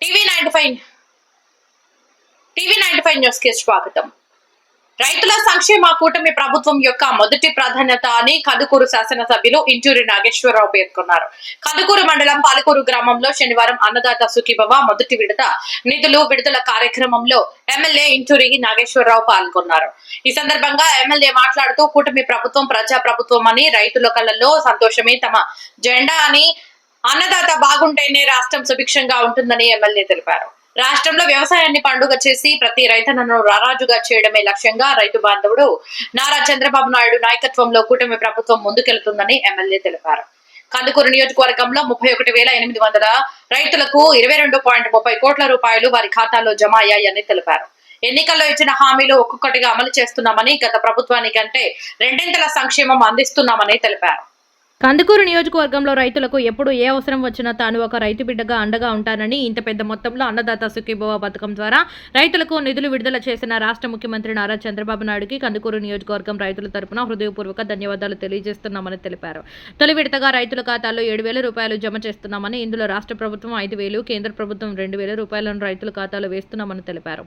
TV ninety five TV ninety five న్యూస్కి స్వాగతం. రైతుల సంక్షేమ కూటమి ప్రభుత్వం యొక్క మొదటి ప్రాధాన్యత అని కదుకూరు శాసనసభ్యులు ఇంటూరి నాగేశ్వరరావు పేర్కొన్నారు. కదుకూరు మండలం పాలకూరు గ్రామంలో శనివారం అన్నదాత సుఖీభవ మొదటి విడత నిధులు విడుదల కార్యక్రమంలో ఎమ్మెల్యే ఇంటూరి నాగేశ్వరరావు పాల్గొన్నారు. ఈ సందర్భంగా ఎమ్మెల్యే మాట్లాడుతూ కూటమి ప్రభుత్వం ప్రజా ప్రభుత్వం అని రైతుల కళ్ళల్లో సంతోషమే తమ జెండా అని అన్నదాత బాగుంటేనే రాష్ట్రం సుభిక్షంగా ఉంటుందని ఎమ్మెల్యే తెలిపారు. రాష్ట్రంలో వ్యవసాయాన్ని పండుగ చేసి ప్రతి రైతన్నను రారాజుగా చేయడమే లక్ష్యంగా రైతు బాంధవుడు నారా చంద్రబాబు నాయుడు నాయకత్వంలో కూటమి ప్రభుత్వం ముందుకెళ్తుందని ఎమ్మెల్యే తెలిపారు. కందుకూరు నియోజకవర్గంలో ముప్పై ఒకటి వేల ఎనిమిది వందల రైతులకు ఇరవై రెండు పాయింట్ ముప్పై కోట్ల రూపాయలు వారి ఖాతాలో జమ అయ్యాయని తెలిపారు. ఎన్నికల్లో ఇచ్చిన హామీలు ఒక్కొక్కటిగా అమలు చేస్తున్నామని గత ప్రభుత్వానికంటే రెండింతల సంక్షేమం అందిస్తున్నామని తెలిపారు. కందుకూరు నియోజకవర్గంలో రైతులకు ఎప్పుడు ఏ అవసరం వచ్చినా తాను ఒక రైతు బిడ్డగా అండగా ఉంటానని ఇంత పెద్ద మొత్తంలో అన్నదాత సుఖీభవ పథకం ద్వారా రైతులకు నిధులు విడుదల చేసిన రాష్ట్ర ముఖ్యమంత్రి నారా చంద్రబాబు నాయుడుకి కందుకూరు నియోజకవర్గం రైతుల తరపున హృదయపూర్వక ధన్యవాదాలు తెలియజేస్తున్నామని తెలిపారు. తొలి విడతగా రైతుల ఖాతాల్లో ఏడు వేల రూపాయలు జమ చేస్తున్నామని ఇందులో రాష్ట్ర ప్రభుత్వం ఐదు వేలు కేంద్ర ప్రభుత్వం రెండు వేల రూపాయలను రైతుల ఖాతాలో వేస్తున్నామని తెలిపారు.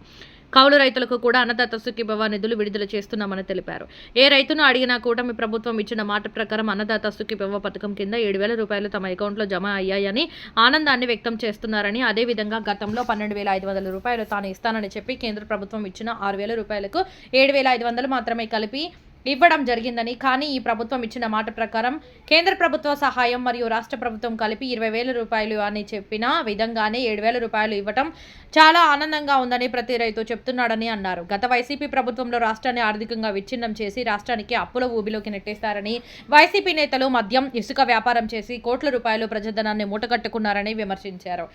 కౌలు రైతులకు కూడా అన్నదాత సుఖీభవ నిధులు విడుదల చేస్తున్నామని తెలిపారు. ఏ రైతును అడిగినా కూటమి ప్రభుత్వం ఇచ్చిన మాట ప్రకారం అన్నదాత సుఖీభవ పథకం కింద ఏడు వేల రూపాయలు తమ అకౌంట్లో జమ అయ్యాయని ఆనందాన్ని వ్యక్తం చేస్తున్నారని అదేవిధంగా గతంలో పన్నెండు వేల ఐదు వందల రూపాయలు తాను ఇస్తానని చెప్పి కేంద్ర ప్రభుత్వం ఇచ్చిన ఆరు వేల రూపాయలకు ఏడు వేల ఐదు వందలు మాత్రమే కలిపి ఇవ్వడం జరిగిందని కానీ ఈ ప్రభుత్వం ఇచ్చిన మాట ప్రకారం కేంద్ర ప్రభుత్వ సహాయం మరియు రాష్ట్ర ప్రభుత్వం కలిపి ఇరవై వేల రూపాయలు అని చెప్పిన విధంగానే ఏడు వేల రూపాయలు ఇవ్వటం చాలా ఆనందంగా ఉందని ప్రతి రైతు చెప్తున్నాడని అన్నారు. గత వైసీపీ ప్రభుత్వంలో రాష్ట్రాన్ని ఆర్థికంగా విచ్ఛిన్నం చేసి రాష్ట్రానికి అప్పుల ఊబిలోకి నెట్టేస్తారని వైసీపీ నేతలు మద్యం ఇసుక వ్యాపారం చేసి కోట్ల రూపాయలు ప్రజాధనాన్ని మూటగట్టుకున్నారని విమర్శించారు.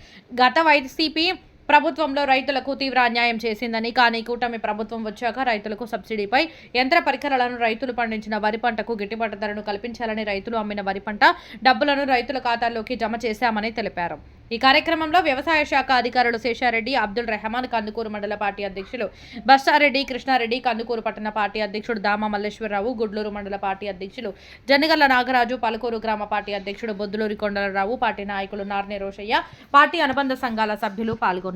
గత వైసీపీ ప్రభుత్వంలో రైతులకు తీవ్ర అన్యాయం చేసిందని కానీ కూటమి ప్రభుత్వం వచ్చాక రైతులకు సబ్సిడీపై యంత్ర పరికరాలను రైతులు పండించిన వరి పంటకు గిట్టుబాటు ధరను కల్పించాలని రైతులు అమ్మిన వరి పంట డబ్బులను రైతుల ఖాతాల్లోకి జమ చేశామని తెలిపారు. ఈ కార్యక్రమంలో వ్యవసాయ శాఖ అధికారులు శేషారెడ్డి అబ్దుల్ రెహమాన్ కందుకూరు మండల పార్టీ అధ్యక్షులు బస్సారెడ్డి కృష్ణారెడ్డి కందుకూరు పట్టణ పార్టీ అధ్యక్షుడు దామ మల్లేశ్వరరావు గుడ్లూరు మండల పార్టీ అధ్యక్షులు జనగల్ల నాగరాజు పలుకూరు గ్రామ పార్టీ అధ్యక్షుడు బొద్దులూరి కొండలరావు పార్టీ నాయకులు నార్నే రోషయ్య పార్టీ అనుబంధ సంఘాల సభ్యులు పాల్గొన్నారు.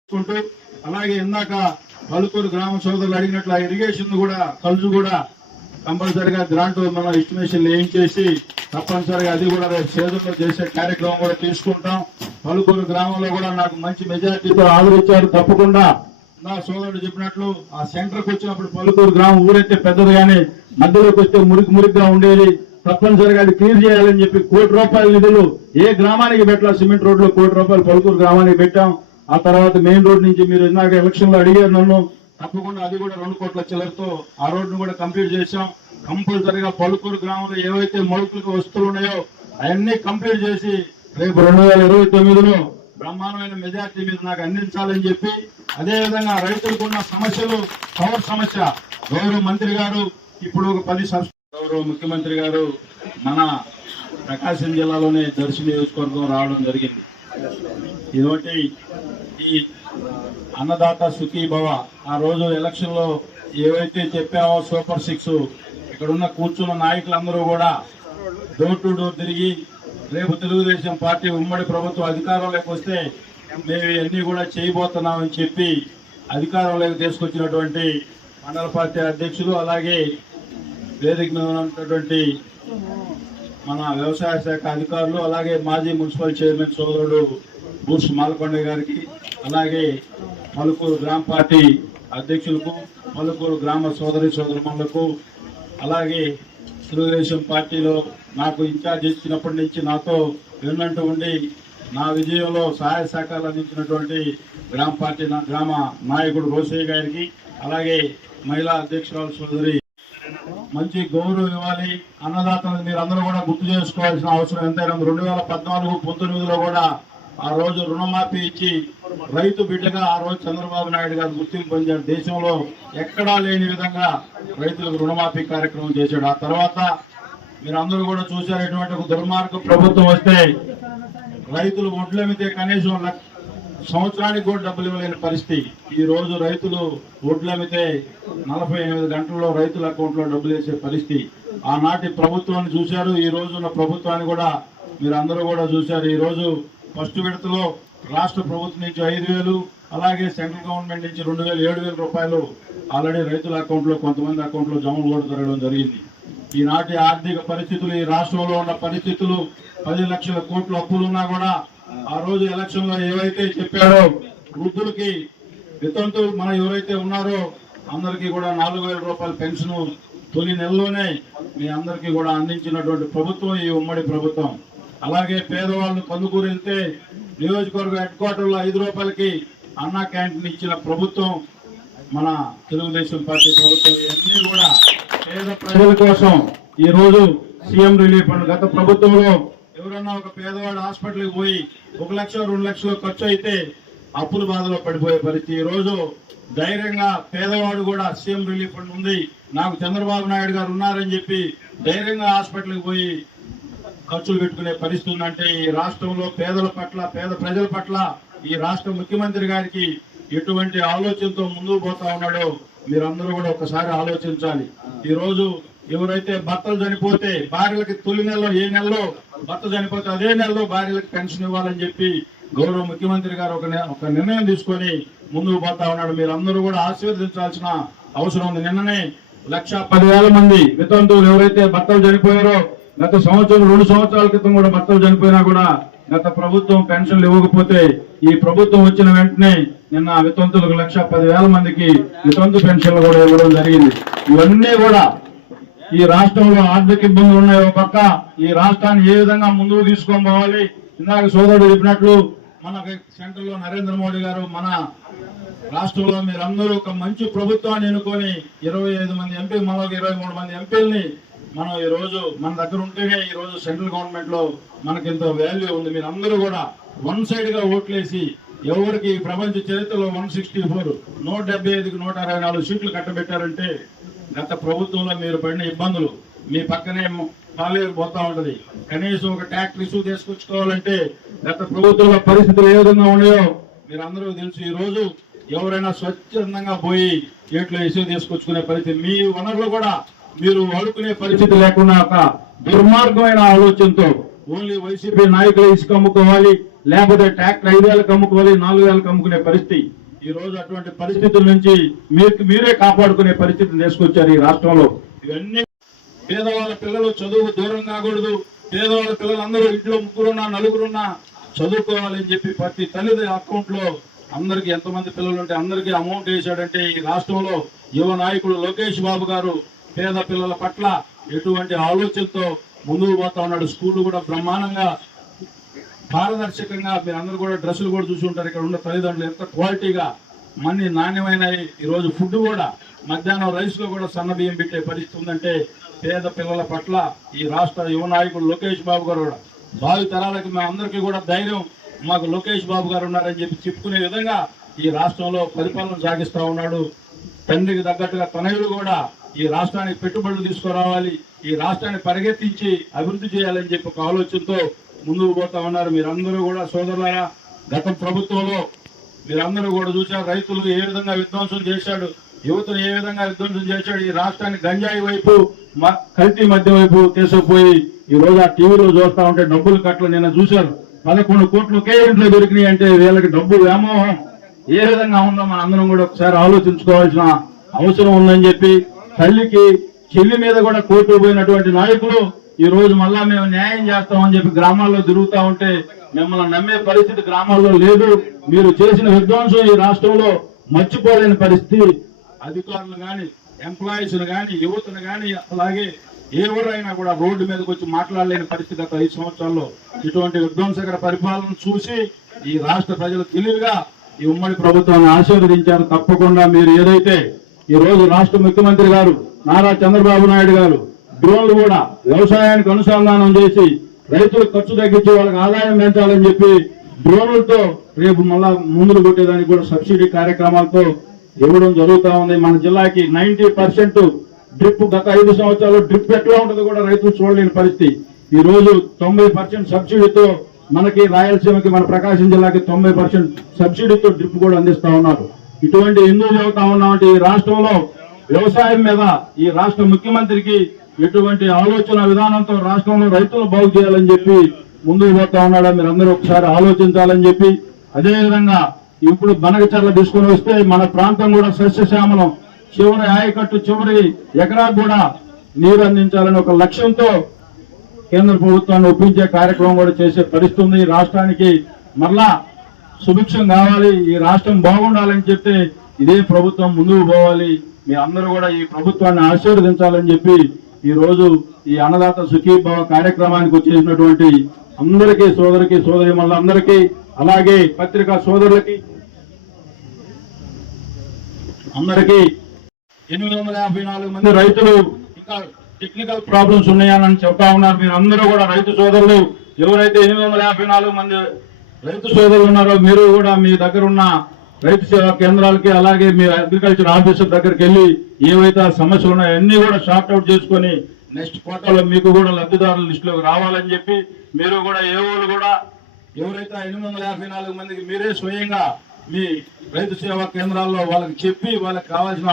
చేసుకుంటూ అలాగే ఇందాక పలుకూరు గ్రామ సోదరులు అడిగినట్లు ఇరిగేషన్ కూడా కలుసు కూడా కంపల్సరిగా గ్రాంట్ మనం ఎస్టిమేషన్ ఏం చేసి తప్పనిసరిగా అది కూడా రేపు చేతుల్లో చేసే కార్యక్రమం కూడా తీసుకుంటాం. పలుకూరు గ్రామంలో కూడా నాకు మంచి మెజార్టీతో ఆదరించారు. తప్పకుండా నా సోదరుడు చెప్పినట్లు ఆ సెంటర్కి వచ్చినప్పుడు పలుకూరు గ్రామం ఊరైతే పెద్దది కానీ మధ్యలోకి వస్తే మురికి మురికిగా ఉండేది. తప్పనిసరిగా అది క్లియర్ చేయాలని చెప్పి కోటి రూపాయల నిధులు ఏ గ్రామానికి పెట్టాలి? సిమెంట్ రోడ్లో కోటి రూపాయలు పలుకూరు గ్రామానికి పెట్టాం. ఆ తర్వాత మెయిన్ రోడ్ నుంచి మీరు ఇందాక ఎలక్షన్లో అడిగారు నన్ను. తప్పకుండా అది కూడా రెండు కోట్ల చిల్లరతో ఆ రోడ్డు కూడా కంప్లీట్ చేశాం. కంపల్సరిగా పలుకూరు గ్రామంలో ఏవైతే మలుపులకు వస్తువులు ఉన్నాయో అవన్నీ కంప్లీట్ చేసి రేపు రెండు వేల ఇరవై తొమ్మిదిలో బ్రహ్మాండమైన మెజార్టీ మీద నాకు అందించాలని చెప్పి అదే విధంగా రైతులకు ఉన్న సమస్యలు పవర్ సమస్య. గౌరవ మంత్రి గారు ఇప్పుడు ఒక పది సబ్సిడీ గౌరవ ముఖ్యమంత్రి గారు మన ప్రకాశం జిల్లాలోనే దర్శి నియోజకవర్గం రావడం జరిగింది. ఇదొకటి ఈ అన్నదాత సుఖీ భవ ఆ రోజు ఎలక్షన్లో ఏవైతే చెప్పామో సూపర్ సిక్స్ ఇక్కడ ఉన్న కూర్చున్న నాయకులందరూ కూడా డోర్ టు డోర్ తిరిగి రేపు తెలుగుదేశం పార్టీ ఉమ్మడి ప్రభుత్వం అధికారంలోకి వస్తే మేము ఇవన్నీ కూడా చేయబోతున్నామని చెప్పి అధికారంలోకి తీసుకొచ్చినటువంటి మండల పార్టీ అధ్యక్షులు అలాగే వేదిక ఉన్నటువంటి మన వ్యవసాయ శాఖ అధికారులు అలాగే మాజీ మున్సిపల్ చైర్మన్ సోదరుడు బూస్ మాలకొండ గారికి అలాగే పలుకూరు గ్రామ పార్టీ అధ్యక్షులకు పలుకూరు గ్రామ సోదరి సోదరులకు అలాగే తెలుగుదేశం పార్టీలో నాకు ఇన్ఛార్జ్ ఇచ్చినప్పటి నుంచి నాతో విన్నట్టు ఉండి నా విజయంలో సహాయ సహకారాలు అందించినటువంటి గ్రామ పార్టీ నా గ్రామ నాయకుడు రోసయ్య గారికి అలాగే మహిళా అధ్యక్షురాలు సోదరి మంచి గౌరవం ఇవ్వాలి. అన్నదాతలను మీరు అందరూ కూడా గుర్తు చేసుకోవాల్సిన అవసరం ఎంతైనా రెండు వేల పద్నాలుగు పంతొమ్మిదిలో కూడా ఆ రోజు రుణమాఫీ ఇచ్చి రైతు బిడ్డగా ఆ రోజు చంద్రబాబు నాయుడు గారు గుర్తింపు పొందాడు దేశంలో ఎక్కడా లేని విధంగా రైతులకు రుణమాఫీ కార్యక్రమం చేశాడు. ఆ తర్వాత మీరు అందరూ కూడా చూశారు ఎటువంటి దుర్మార్గ ప్రభుత్వం వస్తే రైతులు ఒడ్లమితే కనీసం లక్ష సంవత్సరానికి కూడా డబ్బులు ఇవ్వలేని పరిస్థితి. ఈ రోజు రైతులు ఒడ్లు అమ్మితే నలభై ఎనిమిది గంటల్లో రైతుల అకౌంట్లో డబ్బులు వేసే పరిస్థితి. ఆనాటి ప్రభుత్వాన్ని చూశారు ఈ రోజున్న ప్రభుత్వాన్ని కూడా మీరు అందరూ కూడా చూశారు. ఈ రోజు ఫస్ట్ విడతలో రాష్ట్ర ప్రభుత్వం నుంచి ఐదు వేలు అలాగే సెంట్రల్ గవర్నమెంట్ నుంచి రెండు వేలు ఏడు వేల రూపాయలు ఆల్రెడీ రైతుల అకౌంట్లో కొంతమంది అకౌంట్లో జమలు కూడా జరగడం జరిగింది. ఈనాటి ఆర్థిక పరిస్థితులు ఈ రాష్ట్రంలో ఉన్న పరిస్థితులు పది లక్షల కోట్ల అప్పులు ఉన్నా కూడా ఆ రోజు ఎలక్షన్లో ఏవైతే చెప్పారో వృద్ధులకి వితంతులు మన ఎవరైతే ఉన్నారో అందరికీ కూడా నాలుగు వేల రూపాయల పెన్షన్ తొలి నెలలోనే మీ అందరికీ కూడా అందించినటువంటి ప్రభుత్వం ఈ ఉమ్మడి ప్రభుత్వం. అలాగే పేదవాళ్ళు కందుకూరు వెళ్తే నియోజకవర్గ హెడ్ క్వార్టర్లో ఐదు రూపాయలకి అన్నా క్యాంటీన్ ఇచ్చిన ప్రభుత్వం మన తెలుగుదేశం పార్టీ ప్రభుత్వం. ఇవన్నీ కూడా పేద ప్రజల కోసం ఈరోజు సీఎం రిలీఫ్ అండ్ గత ప్రభుత్వంలో ఎవరన్నా ఒక పేదవాడు హాస్పిటల్కి పోయి ఒక లక్ష రెండు లక్షలు ఖర్చు అయితే అప్పుల బాధలో పడిపోయే పరిస్థితి. ఈ రోజు ధైర్యంగా పేదవాడు కూడా సీఎం రిలీఫ్ ఫండ్ ఉంది. నాకు చంద్రబాబు నాయుడు గారు ఉన్నారని చెప్పి ధైర్యంగా హాస్పిటల్కి పోయి ఖర్చులు పెట్టుకునే పరిస్థితి ఉందంటే ఈ రాష్ట్రంలో పేదల పట్ల పేద ప్రజల పట్ల ఈ రాష్ట్ర ముఖ్యమంత్రి గారికి ఎటువంటి ఆలోచనతో ముందుకు పోతా ఉన్నాడో మీరందరూ కూడా ఒకసారి ఆలోచించాలి. ఈరోజు ఎవరైతే భర్తలు చనిపోతే భార్యలకు తొలి నెలలో ఏ నెలలో భర్త చనిపోతే అదే నెలలో భార్యలకు పెన్షన్ ఇవ్వాలని చెప్పి గౌరవ ముఖ్యమంత్రి గారు ఒక ఒక నిర్ణయం తీసుకొని ముందుకు పోతా ఉన్నాడు. మీరందరూ కూడా ఆశీర్వదించాల్సిన అవసరం ఉంది. నిన్ననే లక్ష పదివేల మంది వితంతువులు ఎవరైతే భర్తలు చనిపోయారో గత సంవత్సరం రెండు సంవత్సరాల క్రితం కూడా భర్తలు చనిపోయినా కూడా గత ప్రభుత్వం పెన్షన్లు ఇవ్వకపోతే ఈ ప్రభుత్వం వచ్చిన వెంటనే నిన్న వితంతులకు లక్ష పదివేల మందికి వితంతు పెన్షన్లు కూడా ఇవ్వడం జరిగింది. ఇవన్నీ కూడా ఈ రాష్ట్రంలో ఆర్థిక ఇబ్బందులు ఉన్నాయి ఒక పక్క ఈ రాష్ట్రాన్ని ఏ విధంగా ముందుకు తీసుకొని పోవాలి? ఇందాక సోదరుడు చెప్పినట్లు మన సెంట్రల్లో నరేంద్ర మోడీ గారు మన రాష్ట్రంలో మీరందరూ ఒక మంచి ప్రభుత్వాన్ని ఎన్నుకొని ఇరవై ఐదు మంది ఎంపీ మనకి ఇరవై మూడు మంది ఎంపీలని మనం ఈ రోజు మన దగ్గర ఉంటేనే ఈ రోజు సెంట్రల్ గవర్నమెంట్లో మనకి ఇంత వాల్యూ ఉంది. మీరు అందరూ కూడా వన్ సైడ్గా ఓట్లేసి ఎవరికి ప్రపంచ చరిత్రలో వన్ సిక్స్టీ ఫోర్ నూట డెబ్బై ఐదుకి నూట అరవై నాలుగు సీట్లు కట్టబెట్టారంటే గత ప్రభుత్వంలో మీరు పడిన ఇబ్బందులు మీ పక్కనే కాలేరు పోతా ఉంటది. కనీసం ఒక ట్యాక్టర్ ఇష్యూ తీసుకొచ్చుకోవాలంటే గత ప్రభుత్వంలో పరిస్థితులు ఏ విధంగా ఉన్నాయో మీరు అందరూ తెలుసు. ఈ రోజు ఎవరైనా స్వచ్ఛందంగా పోయి గేట్లో ఇష్యూ తీసుకొచ్చుకునే పరిస్థితి మీ వనరులు కూడా మీరు వాడుకునే పరిస్థితి లేకుండా ఒక దుర్మార్గమైన ఆలోచనతో ఓన్లీ వైసీపీ నాయకులు ఇసుక అమ్ముకోవాలి లేకపోతే ట్రాక్టర్ ఐదు వేలకు అమ్ముకోవాలి నాలుగు వేలకు అమ్ముకునే పరిస్థితి. ఈ రోజు అటువంటి పరిస్థితుల నుంచి మీకు మీరే కాపాడుకునే పరిస్థితిని తీసుకొచ్చారు ఈ రాష్ట్రంలో. ఇవన్నీ పేదవాళ్ళ పిల్లలు చదువు దూరం కాకూడదు. పేదవాళ్ళ పిల్లలందరూ ఇంట్లో ముగ్గురున్నా నలుగురున్నా చదువుకోవాలని చెప్పి ప్రతి తల్లిది అకౌంట్లో అందరికి ఎంతమంది పిల్లలు ఉంటే అందరికీ అమౌంట్ వేశాడంటే ఈ రాష్ట్రంలో యువ నాయకుడు లోకేష్ బాబు గారు పేద పిల్లల పట్ల ఎటువంటి ఆలోచనతో ముందుకు పోతా ఉన్నాడు. స్కూల్ కూడా బ్రహ్మాండంగా పారదర్శకంగా మీరు అందరూ కూడా డ్రెస్సులు కూడా చూసి ఉంటారు. ఇక్కడ ఉన్న తల్లిదండ్రులు ఎంత క్వాలిటీగా మన్ని నాణ్యమైనవి. ఈరోజు ఫుడ్ కూడా మధ్యాహ్నం రైస్లో కూడా సన్న బియ్యం పెట్టే పరిస్థితి ఉందంటే పేద పిల్లల పట్ల ఈ రాష్ట్ర యువ నాయకుడు లోకేష్ బాబు గారు కూడా భావి తరాలకు మా అందరికీ కూడా ధైర్యం. మాకు లోకేష్ బాబు గారు ఉన్నారని చెప్పి చెప్పుకునే విధంగా ఈ రాష్ట్రంలో పరిపాలన సాగిస్తూ ఉన్నాడు. తండ్రికి తగ్గట్టుగా తనయుడు కూడా ఈ రాష్ట్రానికి పెట్టుబడులు తీసుకురావాలి. ఈ రాష్ట్రాన్ని పరిగెత్తించి అభివృద్ధి చేయాలని చెప్పి ఒక ఆలోచనతో ముందుకు పోతా ఉన్నారు. మీరందరూ కూడా సోదరులారా గత ప్రభుత్వంలో మీరందరూ కూడా చూశారు రైతులు ఏ విధంగా విధ్వంసం చేశాడు యువతను ఏ విధంగా విధ్వంసం చేశాడు ఈ రాష్ట్రాన్ని గంజాయి వైపు కల్తీ మధ్య వైపు తీసుకుపోయి ఈ రోజు ఆ టీవీలో చూస్తా ఉంటే డబ్బులు కట్టలు నిన్న చూశారు. పదకొండు కోట్లు ఒకే ఇంట్లో దొరికినాయి అంటే వీళ్ళకి డబ్బు వ్యామోహం. ఏ విధంగా ఉందో మన అందరం కూడా ఒకసారి ఆలోచించుకోవాల్సిన అవసరం ఉందని చెప్పి తల్లికి చెల్లి మీద కూడా కోర్టు పోయినటువంటి నాయకులు ఈ రోజు మళ్ళా మేము న్యాయం చేస్తామని చెప్పి గ్రామాల్లో తిరుగుతా ఉంటే మిమ్మల్ని నమ్మే పరిస్థితి గ్రామాల్లో లేదు. మీరు చేసిన విధ్వంసం ఈ రాష్ట్రంలో మర్చిపోలేని పరిస్థితి. అధికారులు కానీ ఎంప్లాయీస్ కానీ యువతను కానీ అలాగే ఎవరైనా కూడా రోడ్డు మీదకి వచ్చి మాట్లాడలేని పరిస్థితి గత ఐదు సంవత్సరాల్లో. ఇటువంటి విధ్వంసకర పరిపాలన చూసి ఈ రాష్ట్ర ప్రజలు తెలివిగా ఈ ఉమ్మడి ప్రభుత్వాన్ని ఆశీర్వదించారు. తప్పకుండా మీరు ఏదైతే ఈ రోజు రాష్ట్ర ముఖ్యమంత్రి గారు నారా చంద్రబాబు నాయుడు గారు డ్రోన్లు కూడా వ్యవసాయానికి అనుసంధానం చేసి రైతులకు ఖర్చు తగ్గించి వాళ్ళకి ఆదాయం పెంచాలని చెప్పి డ్రోన్లతో రేపు మళ్ళా ముందులు కొట్టేదానికి కూడా సబ్సిడీ కార్యక్రమాలతో ఇవ్వడం జరుగుతా ఉంది. మన జిల్లాకి నైన్టీ పర్సెంట్ డ్రిప్ గత ఐదు సంవత్సరాలు డ్రిప్ ఎట్లా ఉంటుందో కూడా రైతులు చూడలేని పరిస్థితి. ఈ రోజు తొంభై పర్సెంట్ సబ్సిడీతో మనకి రాయలసీమకి మన ప్రకాశం జిల్లాకి తొంభై పర్సెంట్ సబ్సిడీతో డ్రిప్ కూడా అందిస్తా ఉన్నారు. ఇటువంటి ఎందుకు చెబుతా ఉన్నామంటే ఈ రాష్ట్రంలో వ్యవసాయం మీద ఈ రాష్ట్ర ముఖ్యమంత్రికి ఇటువంటి ఆలోచన విధానంతో రాష్ట్రంలో రైతులు బాగు చేయాలని చెప్పి ముందుకు పోతా ఉన్నాడో మీరు అందరూ ఒకసారి ఆలోచించాలని చెప్పి. అదేవిధంగా ఇప్పుడు బనగచర్ల తీసుకుని వస్తే మన ప్రాంతం కూడా సస్యశ్యామలం. చివరి ఆయకట్టు చివరి ఎకరాకు కూడా నీరు అందించాలని ఒక లక్ష్యంతో కేంద్ర ప్రభుత్వాన్ని ఒప్పించే కార్యక్రమం కూడా చేసే పరిస్థితుంది ఈ రాష్ట్రానికి మరలా సుభిక్షం కావాలి. ఈ రాష్ట్రం బాగుండాలని చెప్తే ఇదే ప్రభుత్వం ముందుకు పోవాలి. మీ అందరూ కూడా ఈ ప్రభుత్వాన్ని ఆశీర్వదించాలని చెప్పి ఈ రోజు ఈ అన్నదాత సుఖీభావ కార్యక్రమానికి వచ్చేసినటువంటి అందరికీ సోదరికి సోదరి అందరికీ అలాగే పత్రికా సోదరులకి అందరికీ ఎనిమిది వందల యాభై నాలుగు మంది రైతులు ఇంకా టెక్నికల్ ప్రాబ్లమ్స్ ఉన్నాయని చెప్తా ఉన్నారు. మీరు అందరూ కూడా రైతు సోదరులు ఎవరైతే ఎనిమిది వందల యాభై నాలుగు మంది రైతు సోదరులు ఉన్నారో మీరు కూడా మీ దగ్గర ఉన్న రైతు సేవా కేంద్రాలకి అలాగే మీ అగ్రికల్చర్ ఆఫీసర్ దగ్గరికి వెళ్ళి ఏవైతే సమస్యలు ఉన్నాయో అన్ని కూడా షార్ట్ అవుట్ చేసుకొని నెక్స్ట్ క్వార్టర్లో మీకు కూడా లబ్ధిదారుల లిస్టులోకి రావాలని చెప్పి మీరు కూడా ఏ కూడా ఎవరైతే ఎనిమిది వందల యాభై నాలుగు మందికి మీరే స్వయంగా మీ రైతు సేవా కేంద్రాల్లో వాళ్ళకి చెప్పి వాళ్ళకి కావాల్సిన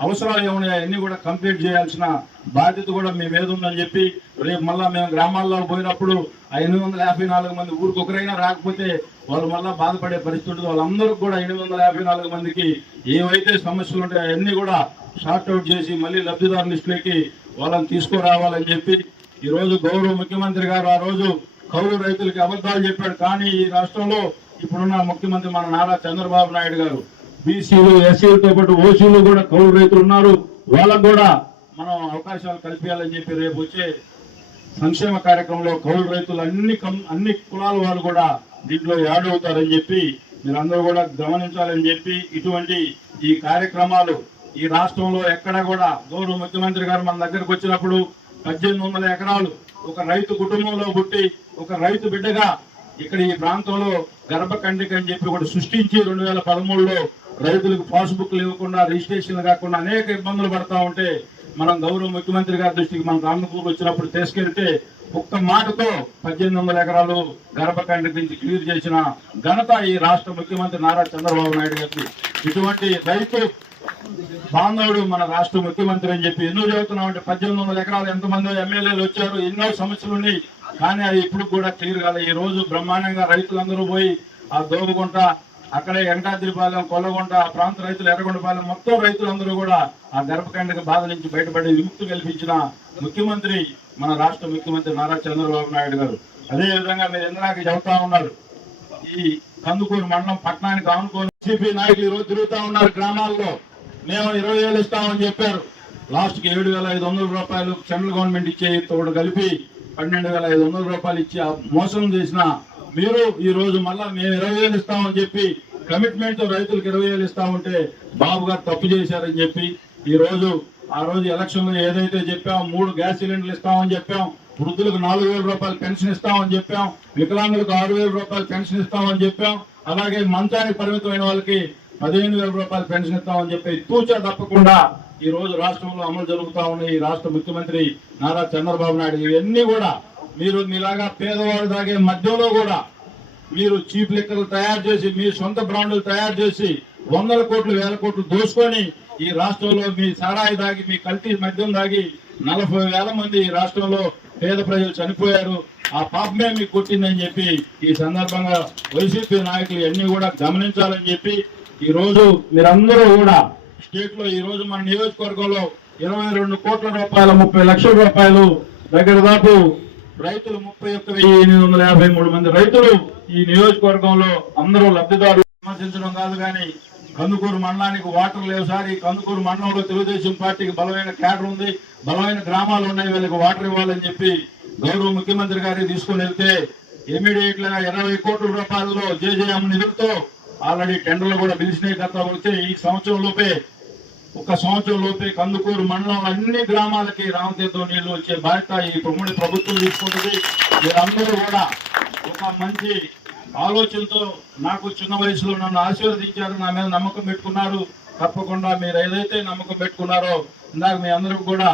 అవసరాలు ఏమున్నాయో అన్ని కూడా కంప్లీట్ చేయాల్సిన బాధ్యత కూడా మీ మీద ఉందని చెప్పి రేపు మళ్ళీ మేము గ్రామాల్లో పోయినప్పుడు ఆ ఎనిమిది వందల యాభై నాలుగు మంది ఊరికి ఒకరైనా రాకపోతే వాళ్ళ వల్ల బాధపడే పరిస్థితి వాళ్ళందరూ కూడా ఎనిమిది వందల యాభై నాలుగు మందికి ఏవైతే సమస్యలు ఉంటాయో అన్ని కూడా షార్ట్ అవుట్ చేసి మళ్ళీ లబ్ధిదారు లిస్టులోకి వాళ్ళని తీసుకురావాలని చెప్పి ఈరోజు గౌరవ ముఖ్యమంత్రి గారు ఆ రోజు కౌలు రైతులకి అబద్ధాలు చెప్పాడు కానీ ఈ రాష్ట్రంలో ఇప్పుడున్న ముఖ్యమంత్రి మన నారా చంద్రబాబు నాయుడు గారు బీసీలు ఎస్సీలతో పాటు ఓసీలు కూడా కౌలు రైతులు ఉన్నారు. వాళ్ళకు కూడా మనం అవకాశాలు కల్పించాలని చెప్పి రేపు వచ్చే సంక్షేమ కార్యక్రమంలో కౌలు రైతులు అన్ని కం- అన్ని కులాల వాళ్ళు కూడా దీంట్లో యాడ్ అవుతారని చెప్పి మీరందరూ కూడా గమనించాలని చెప్పి ఇటువంటి ఈ కార్యక్రమాలు ఈ రాష్ట్రంలో ఎక్కడ కూడా గౌరవ ముఖ్యమంత్రి గారు మన దగ్గరకు వచ్చినప్పుడు పద్దెనిమిది వందల ఎకరాలు ఒక రైతు కుటుంబంలో పుట్టి ఒక రైతు బిడ్డగా ఇక్కడ ఈ ప్రాంతంలో గర్భకండిక అని చెప్పి ఒకటి సృష్టించి రెండు వేల పదమూడులో రైతులకు పాస్బుక్లు ఇవ్వకుండా రిజిస్ట్రేషన్లు కాకుండా అనేక ఇబ్బందులు పడతా ఉంటే మనం గౌరవ ముఖ్యమంత్రి గారి దృష్టికి మనం రామకూరు వచ్చినప్పుడు తీసుకెళ్తే ఒక్క మాటతో పద్దెనిమిది వందల ఎకరాలు గర్భకండి నుంచి క్లియర్ చేసిన ఘనత ఈ రాష్ట్ర ముఖ్యమంత్రి నారా చంద్రబాబు నాయుడు గారికి. ఇటువంటి రైతు బాంధవుడు మన రాష్ట్ర ముఖ్యమంత్రి అని చెప్పి ఎన్నో చదువుతున్నాం అంటే పద్దెనిమిది వందల ఎకరాలు ఎంతమంది ఎమ్మెల్యేలు వచ్చారు ఎన్నో సమస్యలు ఉన్నాయి. కానీ అది ఇప్పుడు కూడా క్లియర్ కాలే. ఈ రోజు బ్రహ్మాండంగా రైతులందరూ పోయి ఆ దోబగుంట అక్కడే ఎండాద్రిపాలెం కొల్లగొండ ఆ ప్రాంత రైతులు ఎర్రగొండపాలెం మొత్తం రైతులందరూ కూడా ఆ గర్భకండక బాధ నుంచి బయటపడి విముక్తి కల్పించిన ముఖ్యమంత్రి మన రాష్ట్ర ముఖ్యమంత్రి నారా చంద్రబాబు నాయుడు గారు. అదే విధంగా మీరు ఇందాక చెబుతా ఉన్నారు ఈ కందుకూరు మండలం పట్టణానికి ఆనుకొని సిపి నాయకులు ఈరోజు తిరుగుతా ఉన్నారు గ్రామాల్లో. మేము ఇరవై వేలు ఇస్తామని చెప్పారు. లాస్ట్కి ఏడు వేల ఐదు వందల రూపాయలు సెంట్రల్ గవర్నమెంట్ ఇచ్చే తోడు కలిపి పన్నెండు వేల ఐదు వందల రూపాయలు ఇచ్చి ఆ మోసం చేసిన మీరు ఈ రోజు మళ్ళా మేము ఇరవై వేలు ఇస్తామని చెప్పి కమిట్మెంట్ రైతులకు ఇరవై వేలు ఇస్తామంటే బాబు గారు తప్పు చేశారని చెప్పి ఈ రోజు ఆ రోజు ఎలక్షన్లో ఏదైతే చెప్పాం మూడు గ్యాస్ సిలిండర్లు ఇస్తామని చెప్పాం వృద్ధులకు నాలుగు వేల రూపాయలు పెన్షన్ ఇస్తామని చెప్పాం వికలాంగులకు ఆరు వేల రూపాయలు పెన్షన్ ఇస్తామని చెప్పాం అలాగే మంచానికి పరిమితమైన వాళ్ళకి పదిహేను వేల రూపాయలు పెన్షన్ ఇస్తామని చెప్పి తూచా తప్పకుండా ఈ రోజు రాష్ట్రంలో అమలు జరుగుతా ఉన్న ఈ రాష్ట్ర ముఖ్యమంత్రి నారా చంద్రబాబు నాయుడు ఇవన్నీ కూడా మీరు మీలాగా పేదవాడు తాగే మధ్యలో కూడా మీరు చీప్ లెక్కలు తయారు చేసి మీ సొంత బ్రాండ్లు తయారు చేసి వందల కోట్లు వేల కోట్లు దోసుకొని ఈ రాష్ట్రంలో మీ సారాయి దాగి మీ కల్తీ మద్యం దాగి నలభై వేల మంది ఈ రాష్ట్రంలో పేద ప్రజలు చనిపోయారు. ఆ పాపమే మీకు కొట్టిందని చెప్పి ఈ సందర్భంగా వైసీపీ నాయకులు అన్ని కూడా గమనించాలని చెప్పి ఈ రోజు మీరందరూ కూడా స్టేట్లో ఈ రోజు మన నియోజకవర్గంలో ఇరవై రెండు కోట్ల రూపాయల ముప్పై లక్షల రూపాయలు దగ్గర దాపు రైతులు ముప్పై ఒక్క వెయ్యి ఎనిమిది వందల యాభై మూడు మంది రైతులు ఈ నియోజకవర్గంలో అందరూ లబ్ధిదారులు విమర్శించడం కాదు కానీ కందుకూరు మండలానికి వాటర్ లేవు సార్. ఈ కందుకూరు మండలంలో తెలుగుదేశం పార్టీకి బలమైన క్యాడర్ ఉంది. బలమైన గ్రామాలు ఉన్నాయి. వీళ్ళకి వాటర్ ఇవ్వాలని చెప్పి గౌరవ ముఖ్యమంత్రి గారికి తీసుకుని వెళ్తే ఇమీడియట్గా ఇరవై కోట్ల రూపాయలలో జేజేఎం నిధులతో ఆల్రెడీ టెండర్లు కూడా పిలిచినాయి. గత వచ్చే ఈ సంవత్సరం లోపే ఒక సంవత్సరం లోపే కందుకూరు మండలం అన్ని గ్రామాలకి రామతీర్థం నీళ్ళు వచ్చే బాధ్యత ఈ ఉమ్మడి ప్రభుత్వం తీసుకుంటుంది. మీరందరూ కూడా ఒక మంచి ఆలోచనతో నాకు చిన్న వయసులో నన్ను ఆశీర్వదించారు నా మీద నమ్మకం పెట్టుకున్నారు. తప్పకుండా మీరు ఏదైతే నమ్మకం పెట్టుకున్నారో ఇందాక మీ అందరికి కూడా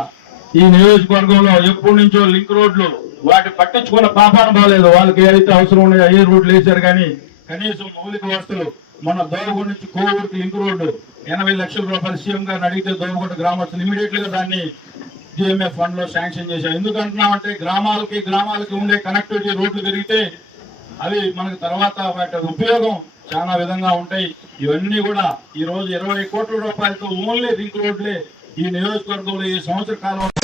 ఈ నియోజకవర్గంలో ఎప్పటి నుంచో లింక్ రోడ్లు వాటి పట్టించుకున్న పాపాన బాలేదు. వాళ్ళకి ఏదైతే అవసరం ఉన్నాయో ఏ రోడ్లు వేశారు కానీ కనీసం మౌలిక వస్తువులు మన దోరగు నుంచి కోవూరుకి లింక్ రోడ్డు ఎనభై లక్షల రూపాయలు సీఎం గారిని అడిగితే దోమగుంట గ్రామస్తులు ఇమీడియట్గా దాన్ని జిఎంఎఫ్ ఫండ్లో శాంక్షన్ చేశాం ఎందుకంటున్నామంటే గ్రామాలకి గ్రామాలకి ఉండే కనెక్టివిటీ రోడ్లు పెరిగితే అవి మనకు తర్వాత వాటి ఉపయోగం చాలా విధంగా ఉంటాయి. ఇవన్నీ కూడా ఈ రోజు ఇరవై కోట్ల రూపాయలతో ఓన్లీ రింక్ రోడ్లే ఈ నియోజకవర్గంలో ఈ సంవత్సర కాలం